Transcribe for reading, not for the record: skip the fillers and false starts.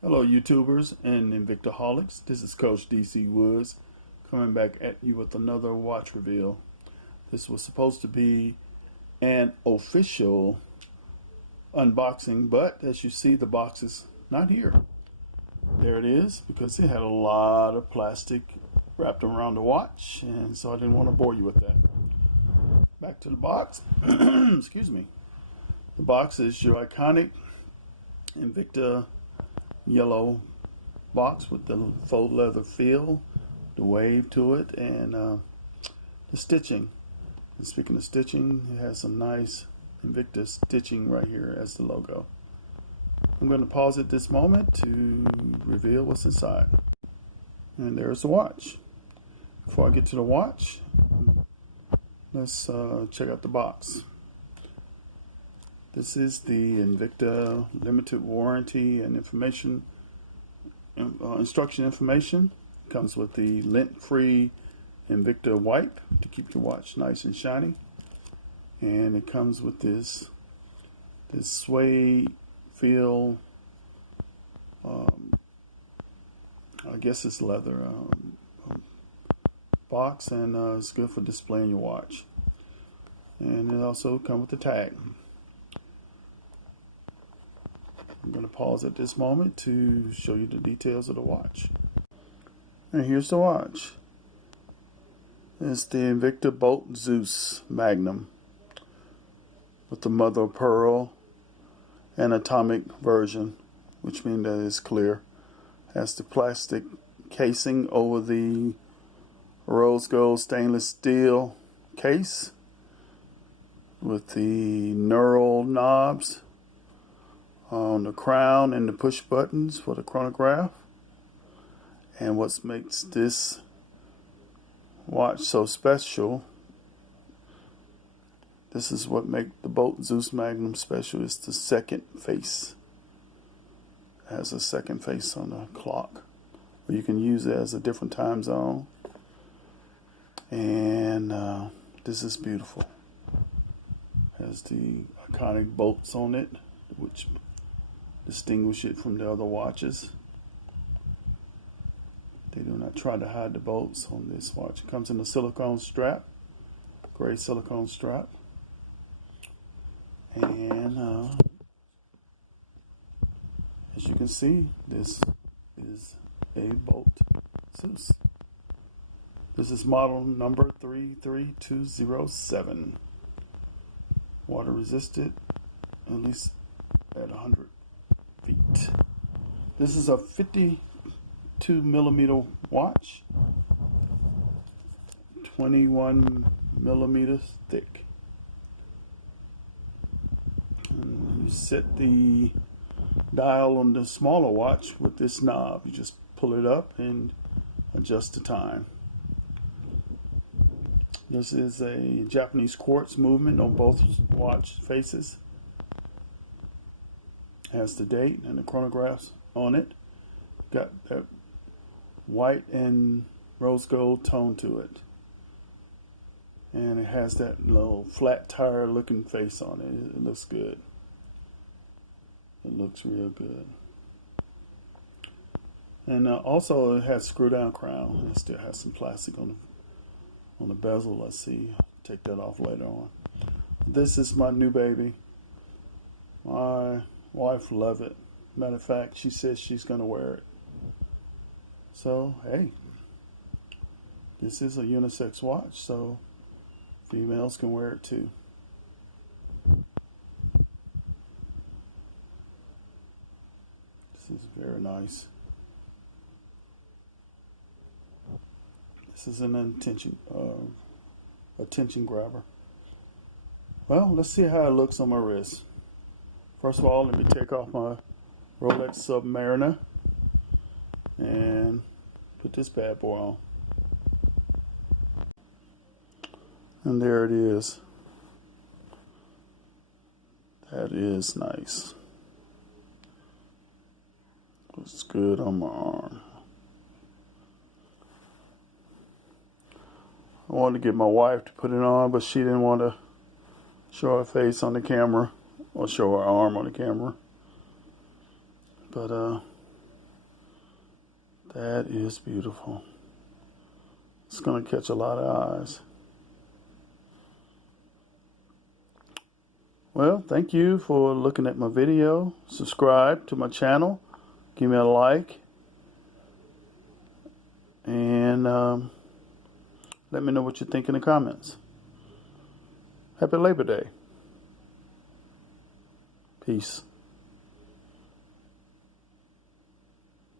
Hello, YouTubers and Invictaholics. This is Coach DC Woods coming back at you with another watch reveal. This was supposed to be an official unboxing, but as you see, the box is not here. There it is, because it had a lot of plastic wrapped around the watch, and so I didn't want to bore you with that. Back to the box. Excuse me. The box is your iconic Invicta yellow box with the faux leather feel, the wave to it, and the stitching. And speaking of stitching, it has some nice Invicta stitching right here as the logo. I'm going to pause at this moment to reveal what's inside. And there's the watch. Before I get to the watch, let's check out the box. This is the Invicta limited warranty and information, instruction information. It comes with the lint-free Invicta wipe to keep your watch nice and shiny, and it comes with this suede feel. I guess it's leather box, and it's good for displaying your watch. And it also comes with the tag. I'm going to pause at this moment to show you the details of the watch. And here's the watch. It's the Invicta Bolt Zeus Magnum with the mother of pearl anatomic version, which means that it's clear. Has the plastic casing over the rose gold stainless steel case with the knurled knobs on the crown and the push buttons for the chronograph. And what makes this watch so special, this is what makes the Bolt Zeus Magnum special, is the second face. It has a second face on the clock, or you can use it as a different time zone. And this is beautiful. Has the iconic bolts on it, which distinguish it from the other watches. They do not try to hide the bolts on this watch. It comes in a silicone strap, gray silicone strap. And as you can see, this is a Bolt Zeus. This is model number 33207. Water resistant, at least at 100 feet. This is a 52 millimeter watch, 21 millimeters thick. And you set the dial on the smaller watch with this knob. You just pull it up and adjust the time. This is a Japanese quartz movement on both watch faces. Has the date and the chronographs on it. Got that white and rose gold tone to it. And it has that little flat tire looking face on it. It looks good. It looks real good. And also it has screw down crown. It still has some plastic on the bezel. Let's see. Take that off later on. This is my new baby. My wife loves it. Matter of fact, she says she's going to wear it. So, hey, this is a unisex watch, so females can wear it too. This is very nice. This is an attention grabber. Well, let's see how it looks on my wrist. First of all, let me take off my Rolex Submariner and put this bad boy on. And there it is. That is nice. Looks good on my arm. I wanted to get my wife to put it on, but she didn't want to show her face on the camera or show her arm on the camera. But That is beautiful. It's going to catch a lot of eyes. Well, thank you for looking at my video. Subscribe to my channel. Give me a like. And let me know what you think in the comments. Happy Labor Day. Peace.